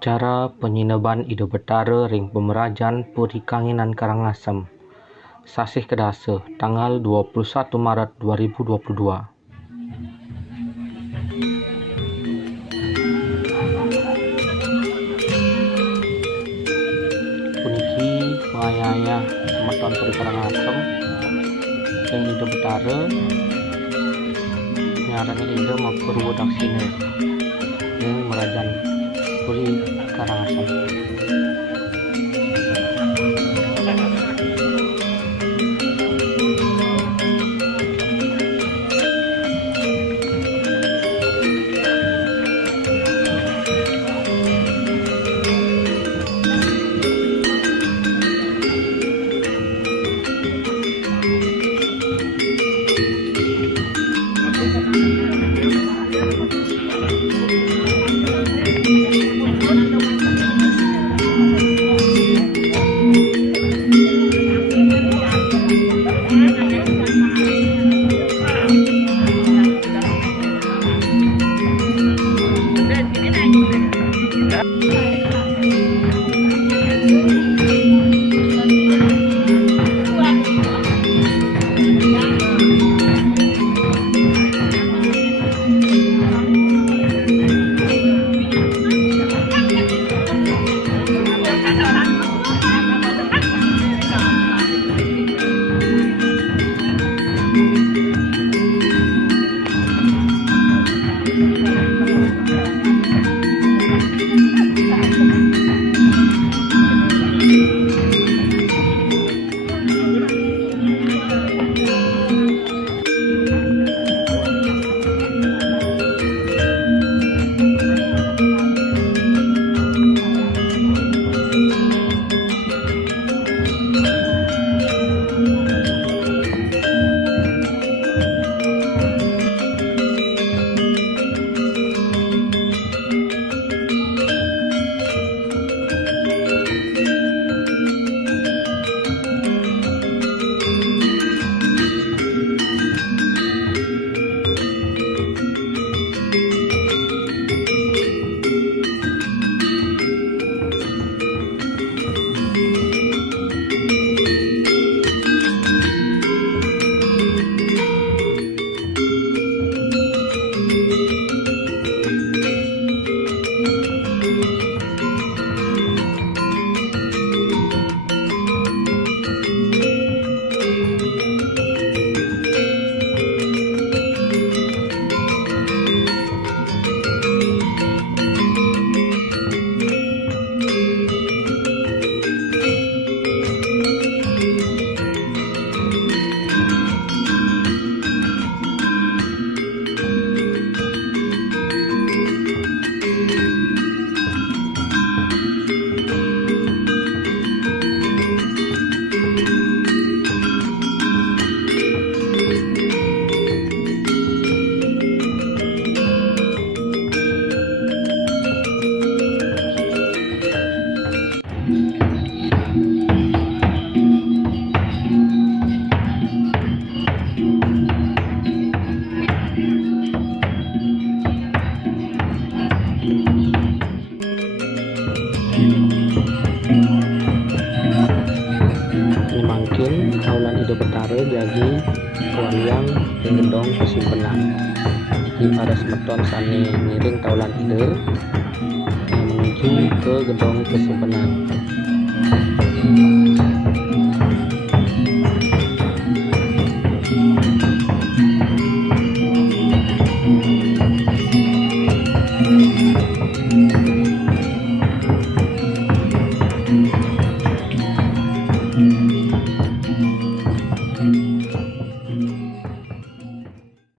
Acara penyineban Ida Betara ring Pemerajan Puri Kanginan Karangasem, Sasih Kedase, tanggal 21 Maret 2022. Puniki wayahnya semeton Puri Karangasem ring Ida Betara nyarane Ida mapurwo daksine ring Merajan Puri Karangasem. Mangkin taulan Ida Betara jadi kewalian ing gendong kesimpenan. Iki para semeton sani miring taulan Ida yang menuju ke gedong kesimpenan.